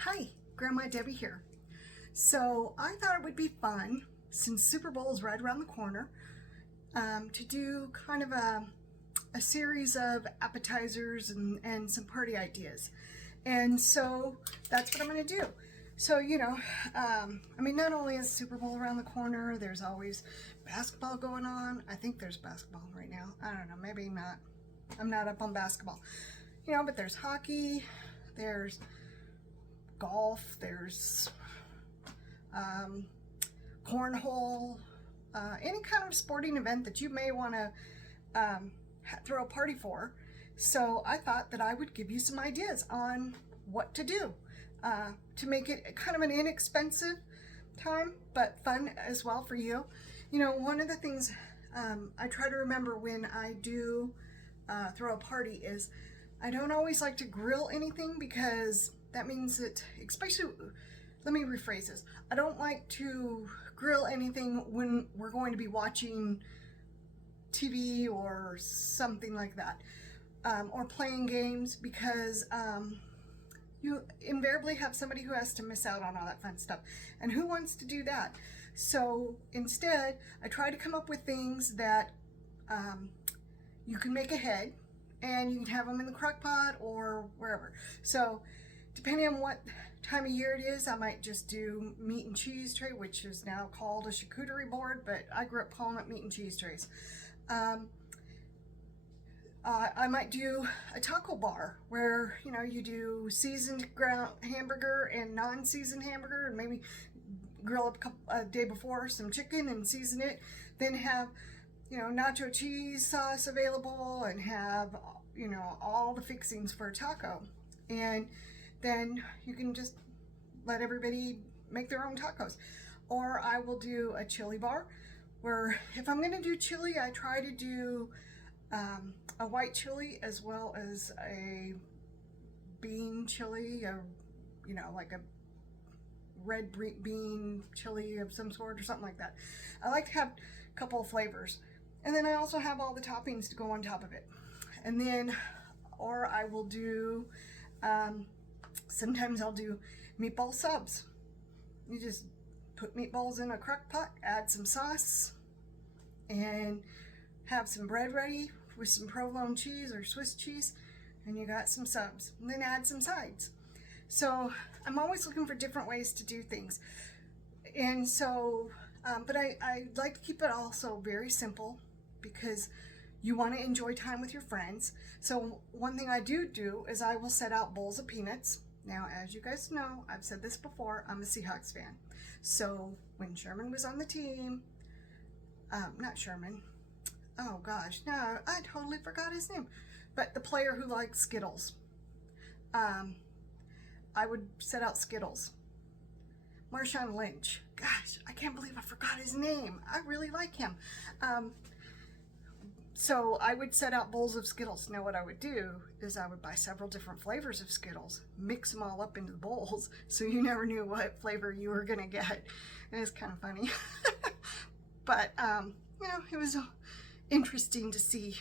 Hi, Grandma Debbie here. So I thought it would be fun, since Super Bowl is right around the corner, to do kind of a series of appetizers and some party ideas. And so that's what I'm going to do. So, not only is Super Bowl around the corner, there's always basketball going on. I think there's basketball right now. I don't know, maybe not. I'm not up on basketball. But there's hockey, there's golf, there's cornhole, any kind of sporting event that you may want to throw a party for. So I thought that I would give you some ideas on what to do to make it kind of an inexpensive time, but fun as well for you. One of the things I try to remember when I do throw a party is I don't always like to grill anything, because that means that, especially, let me rephrase this. I don't like to grill anything when we're going to be watching TV or something like that, or playing games, because you invariably have somebody who has to miss out on all that fun stuff. And who wants to do that? So instead, I try to come up with things that you can make ahead, and you can have them in the crock pot or wherever. So depending on what time of year it is, I might just do meat and cheese tray, which is now called a charcuterie board, but I grew up calling it meat and cheese trays. I might do a taco bar where, you do seasoned ground hamburger and non-seasoned hamburger, and maybe grill up a day before some chicken and season it, then have nacho cheese sauce available, and have, all the fixings for a taco. And then you can just let everybody make their own tacos. Or I will do a chili bar, where if I'm gonna do chili, I try to do a white chili as well as a bean chili, like a red bean chili of some sort or something like that. I like to have a couple of flavors. And then I also have all the toppings to go on top of it. And then, or I will do, sometimes I'll do meatball subs. You just put meatballs in a crock pot, add some sauce, and have some bread ready with some provolone cheese or Swiss cheese, and you got some subs. And then add some sides. So I'm always looking for different ways to do things. And so, but I like to keep it also very simple, because you want to enjoy time with your friends. So one thing I do is I will set out bowls of peanuts. Now, as you guys know, I've said this before, I'm a Seahawks fan. So when Sherman was on the team, not Sherman, oh gosh, no, I totally forgot his name, but the player who likes Skittles, I would set out Skittles. Marshawn Lynch, gosh, I can't believe I forgot his name. I really like him. So I would set out bowls of Skittles. Now what I would do is I would buy several different flavors of Skittles, mix them all up into the bowls, so you never knew what flavor you were gonna get. And it's kind of funny. But, it was interesting to see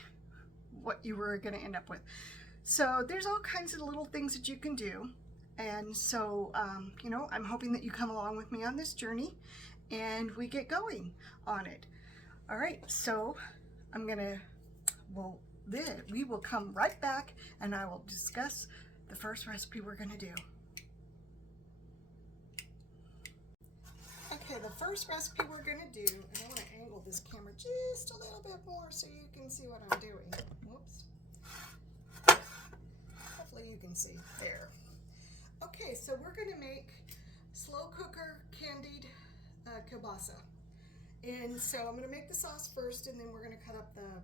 what you were gonna end up with. So there's all kinds of little things that you can do. And so, I'm hoping that you come along with me on this journey and we get going on it. All right, so we will come right back, and I will discuss the first recipe we're gonna do. Okay, the first recipe we're gonna do, and I wanna angle this camera just a little bit more so you can see what I'm doing. Whoops. Hopefully you can see, there. Okay, so we're gonna make slow cooker candied kielbasa. And so I'm gonna make the sauce first, and then we're gonna cut up the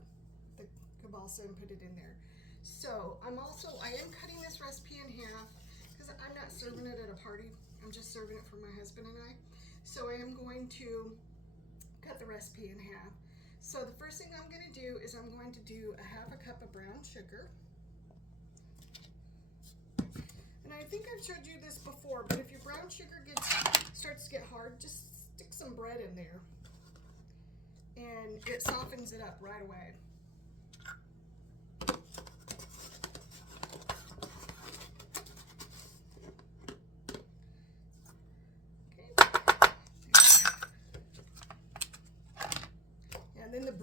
kielbasa and put it in there. So I am cutting this recipe in half, because I'm not serving it at a party. I'm just serving it for my husband and I. So I am going to cut the recipe in half. So the first thing I'm gonna do is I'm going to do a half a cup of brown sugar. And I think I've showed you this before, but if your brown sugar starts to get hard, just stick some bread in there, and it softens it up right away.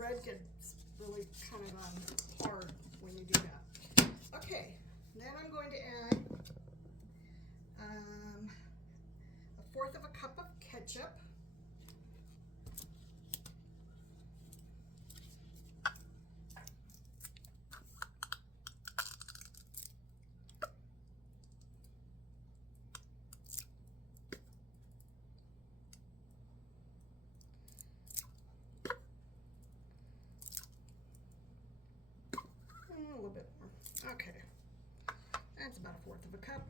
bread gets really kind of hard when you do that. Okay, then I'm going to add 1/4 of a cup of ketchup. A little bit more. Okay, that's about 1/4 of a cup.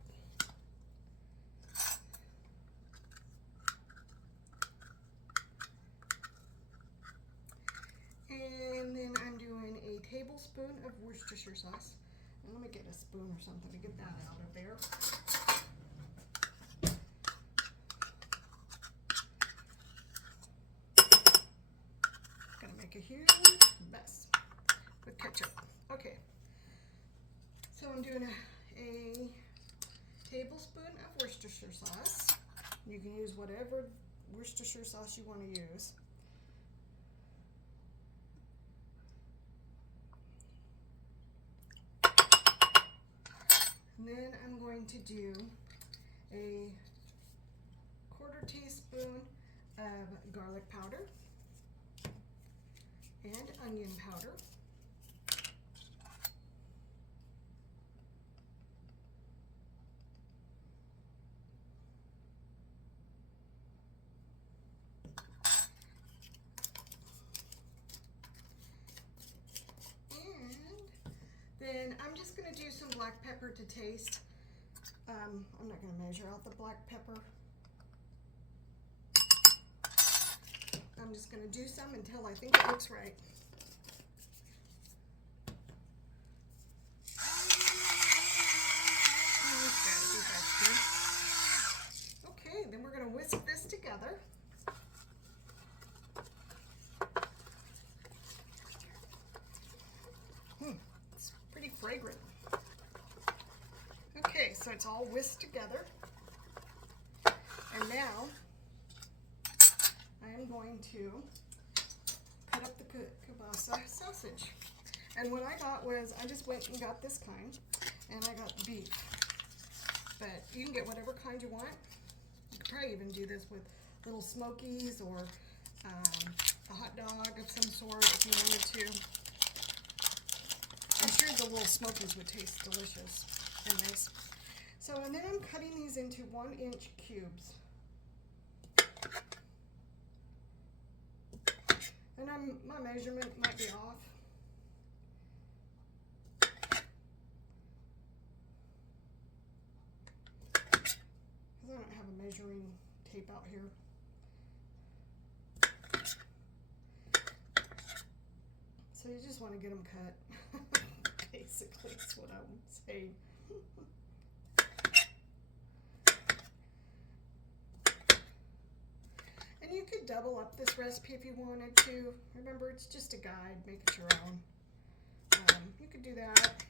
And then I'm doing a tablespoon of Worcestershire sauce. And let me get a spoon or something to get that out of there. Gonna make a huge mess with ketchup. Okay, so I'm doing a tablespoon of Worcestershire sauce. You can use whatever Worcestershire sauce you want to use. And then I'm going to do a 1/4 teaspoon of garlic powder and onion powder. Then I'm just going to do some black pepper to taste. I'm not going to measure out the black pepper. I'm just going to do some until I think it looks right. Okay, then we're going to whisk this together. It's pretty fragrant. Okay, so it's all whisked together. And now I am going to cut up the kielbasa sausage. And what I got was, I just went and got this kind, and I got beef. But you can get whatever kind you want. You could probably even do this with little smokies or a hot dog of some sort if you wanted to. I'm sure the little smokies would taste delicious and nice. So, and then I'm cutting these into 1-inch cubes. And my measurement might be off. Because I don't have a measuring tape out here. So you just want to get them cut. Basically, that's what I would say. And you could double up this recipe if you wanted to. Remember, it's just a guide. Make it your own. You could do that.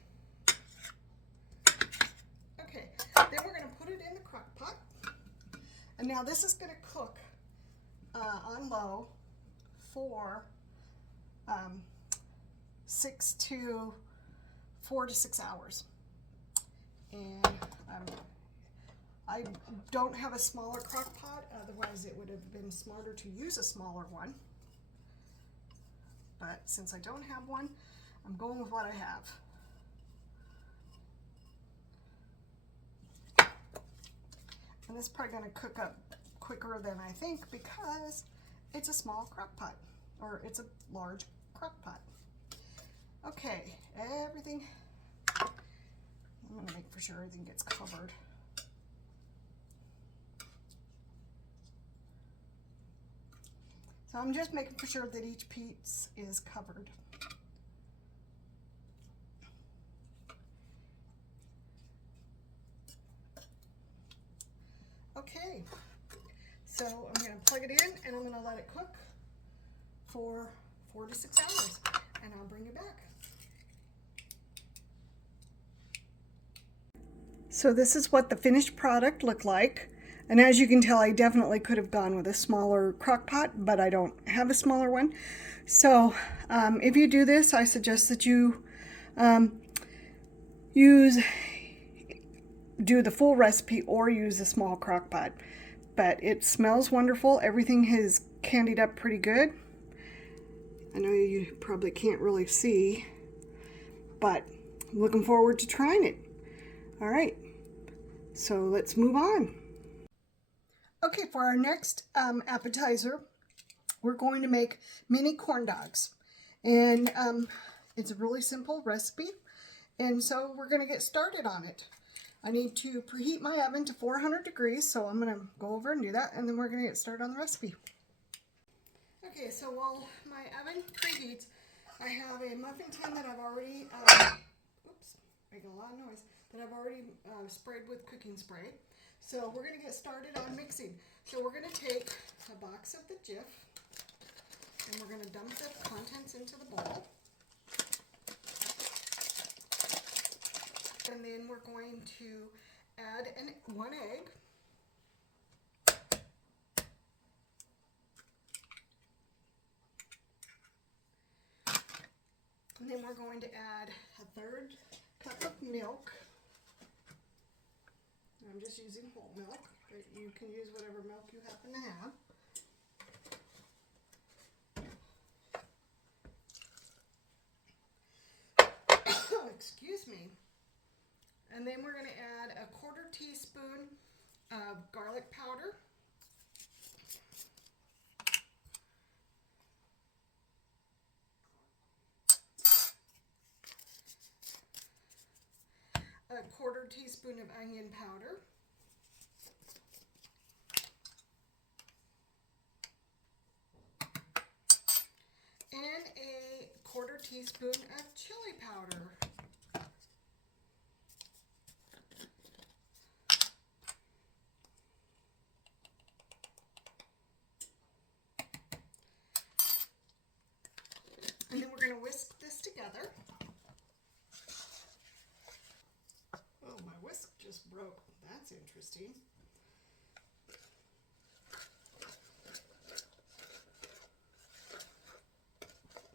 Okay, then we're going to put it in the crock pot. And now this is going to cook on low for 4 to 6 hours. And I don't have a smaller crock pot, otherwise it would have been smarter to use a smaller one. But since I don't have one, I'm going with what I have. And this is probably going to cook up quicker than I think because it's a small crock pot, or it's a large crock pot. Okay, everything, I'm going to make for sure everything gets covered. So I'm just making for sure that each piece is covered. Okay, so I'm going to plug it in and I'm going to let it cook for 4 to 6 hours, and I'll bring you back. So this is what the finished product looked like. And as you can tell, I definitely could have gone with a smaller crock pot, but I don't have a smaller one. So if you do this, I suggest that you do the full recipe or use a small crock pot. But it smells wonderful. Everything has candied up pretty good. I know you probably can't really see, but I'm looking forward to trying it. All right, so let's move on. Okay, for our next appetizer, we're going to make mini corn dogs. And it's a really simple recipe. And so we're going to get started on it. I need to preheat my oven to 400 degrees, so I'm going to go over and do that, and then we're going to get started on the recipe. Okay, so while my oven preheats, I have a muffin tin that I've already, oops, making a lot of noise, that I've already sprayed with cooking spray. So we're going to get started on mixing. So we're going to take a box of the Jif, and we're going to dump the contents into the bowl. And then we're going to add one egg. And then we're going to add a 1/3 cup of milk. I'm just using whole milk, but you can use whatever milk you happen to have. Excuse me. And then we're going to add a 1/4 teaspoon of garlic powder. A 1/4 teaspoon of onion powder. And a 1/4 teaspoon of chili powder. And then we're going to whisk this together. Oh, my whisk just broke. That's interesting.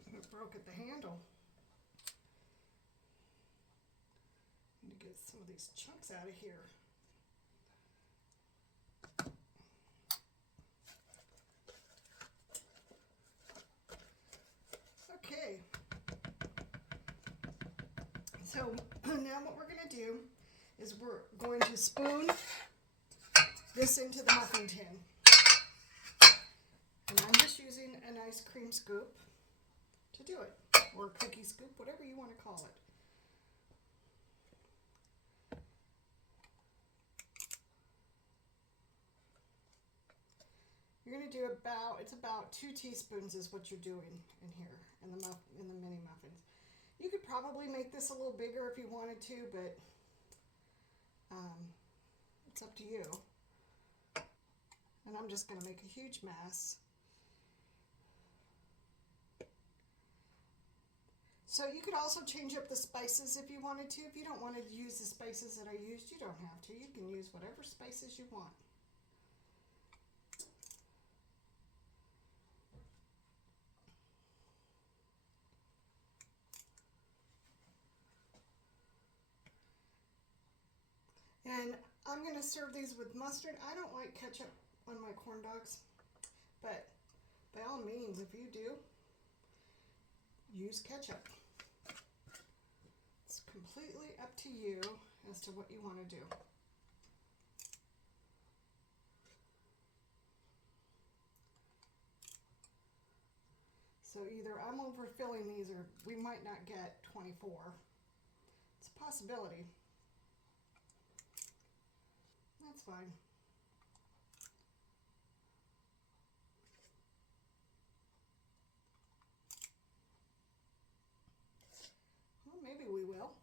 It broke at the handle. I need to get some of these chunks out of here. Okay. So now what we're going to do is we're going to spoon this into the muffin tin. And I'm just using an ice cream scoop to do it, or a cookie scoop, whatever you want to call it. You're going to do it's about 2 teaspoons is what you're doing in here, in the mini muffins. You could probably make this a little bigger if you wanted to, but it's up to you. And I'm just going to make a huge mess. So you could also change up the spices if you wanted to. If you don't want to use the spices that I used, you don't have to. You can use whatever spices you want. And I'm going to serve these with mustard. I don't like ketchup on my corn dogs, but by all means, if you do, use ketchup. It's completely up to you as to what you want to do. So either I'm overfilling these or we might not get 24. It's a possibility. That's fine. Well, maybe we will.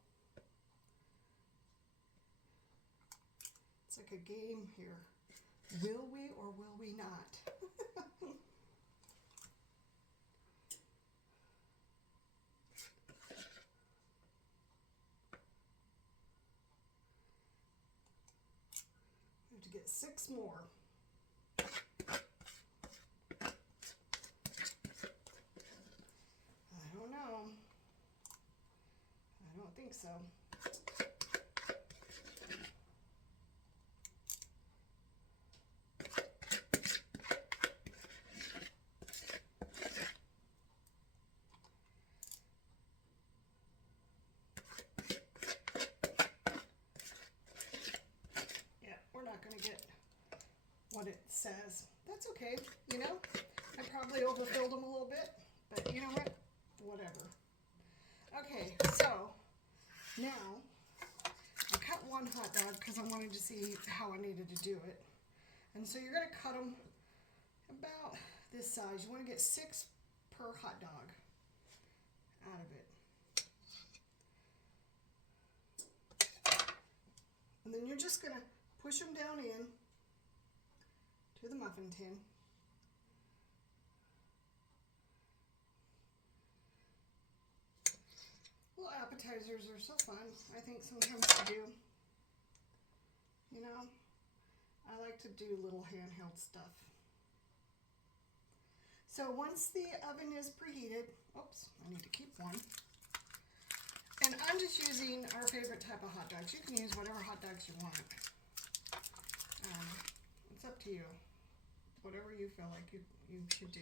It's like a game here. Will we or will we not? get 6 more. I don't know. I don't think so. We're not going to get what it says. That's okay, you know. I probably overfilled them a little bit, but you know what? Whatever. Okay, so now I cut one hot dog because I wanted to see how I needed to do it. And so you're going to cut them about this size. You want to get 6 per hot dog out of it. And then you're just going to push them down in to the muffin tin. Little appetizers are so fun, I think, sometimes to do. You know, I like to do little handheld stuff. So once the oven is preheated, oops, I need to keep one. And I'm just using our favorite type of hot dogs. You can use whatever hot dogs you want. It's up to you. Whatever you feel like you should do.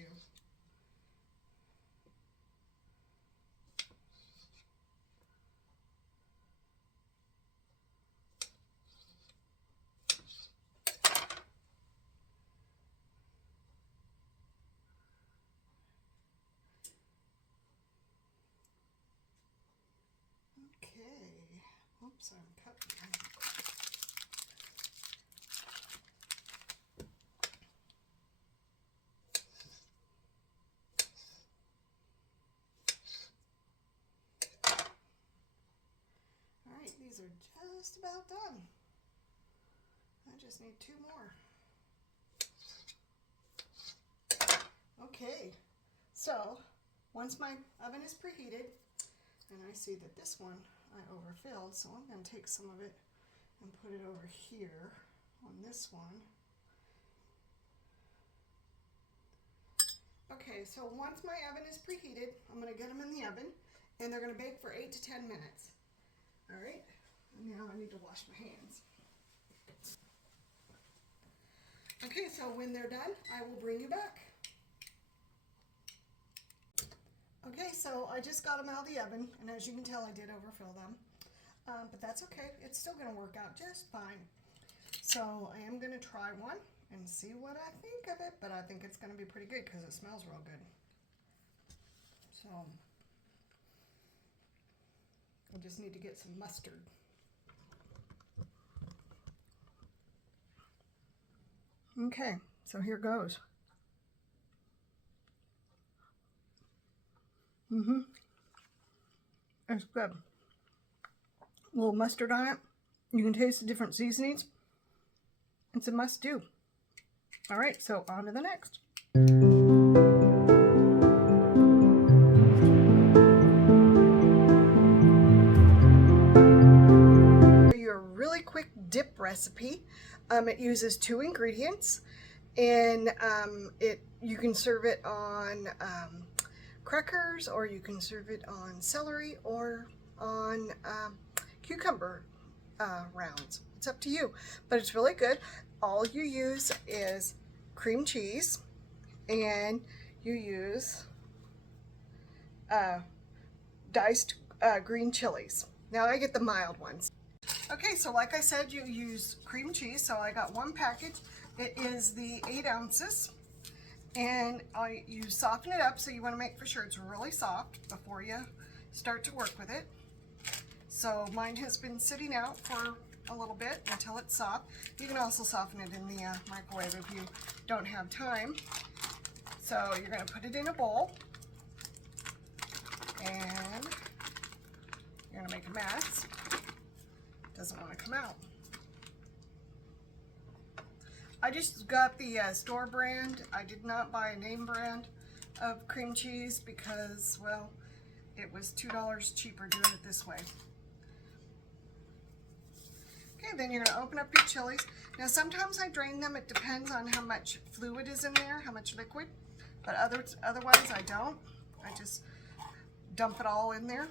Okay. Oops, I'm cutting. Alright, these are just about done. I just need 2 more. Okay, so once my oven is preheated, and I see that this one I overfilled, so I'm going to take some of it and put it over here on this one. Okay, so once my oven is preheated, I'm going to get them in the oven, and they're going to bake for 8 to 10 minutes. All right, now I need to wash my hands. Okay, so when they're done, I will bring you back. Okay, so I just got them out of the oven, and as you can tell, I did overfill them. But that's okay. It's still going to work out just fine. So I am going to try one and see what I think of it, but I think it's going to be pretty good because it smells real good. So I just need to get some mustard. Okay, so here goes. It's good. A little mustard on it. You can taste the different seasonings. It's a must do. All right, so on to the next. Your really quick dip recipe. It uses 2 ingredients, and you can serve it on crackers, or you can serve it on celery, or on cucumber rounds. It's up to you, but it's really good. All you use is cream cheese, and you use diced green chilies. Now I get the mild ones. Okay, so like I said, you use cream cheese, so I got 1 package. It is the 8 ounces, and you soften it up, so you want to make for sure it's really soft before you start to work with it. So mine has been sitting out for a little bit until it's soft. You can also soften it in the microwave if you don't have time. So you're going to put it in a bowl, and you're going to make a mess. Doesn't want to come out. I just got the store brand. I did not buy a name brand of cream cheese because, well, it was $2 cheaper doing it this way. Okay, Okay, then you're gonna open up your chilies. Now sometimes I drain them. It depends on how much fluid is in there, how much liquid, but otherwise I don't. I just dump it all in there.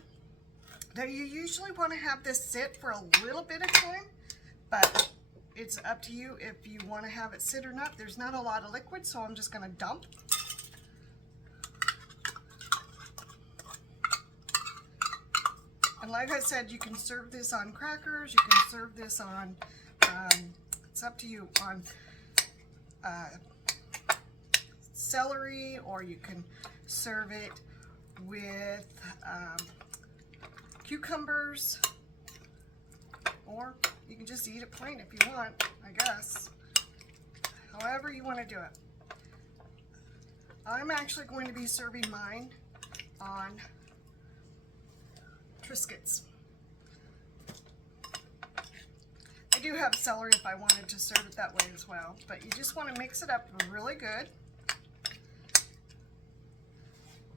Now you usually want to have this sit for a little bit of time, but it's up to you if you want to have it sit or not. There's not a lot of liquid, so I'm just going to dump. And like I said, you can serve this on crackers, you can serve this on, it's up to you, on celery, or you can serve it with cucumbers, or you can just eat it plain if you want, I guess. However you want to do it. I'm actually going to be serving mine on Triscuits. I do have celery if I wanted to serve it that way as well, but you just want to mix it up really good.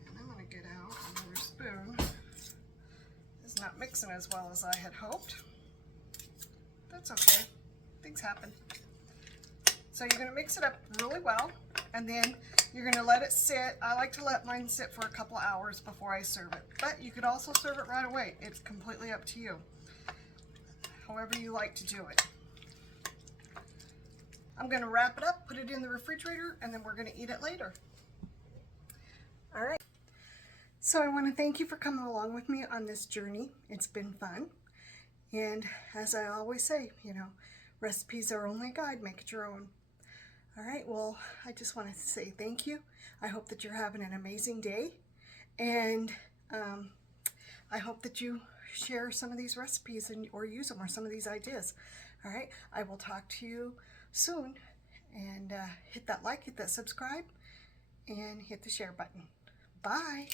And I'm going to get out another spoon. It's not mixing as well as I had hoped. That's okay. Things happen. So you're going to mix it up really well, and then you're going to let it sit. I like to let mine sit for a couple of hours before I serve it, but you could also serve it right away. It's completely up to you, however you like to do it. I'm going to wrap it up, put it in the refrigerator, and then we're going to eat it later. All right. So I want to thank you for coming along with me on this journey. It's been fun. And as I always say, you know, recipes are only a guide, make it your own. All right, well, I just want to say thank you. I hope that you're having an amazing day. And I hope that you share some of these recipes or use them, or some of these ideas. All right, I will talk to you soon. And hit that like, hit that subscribe, and hit the share button. Bye.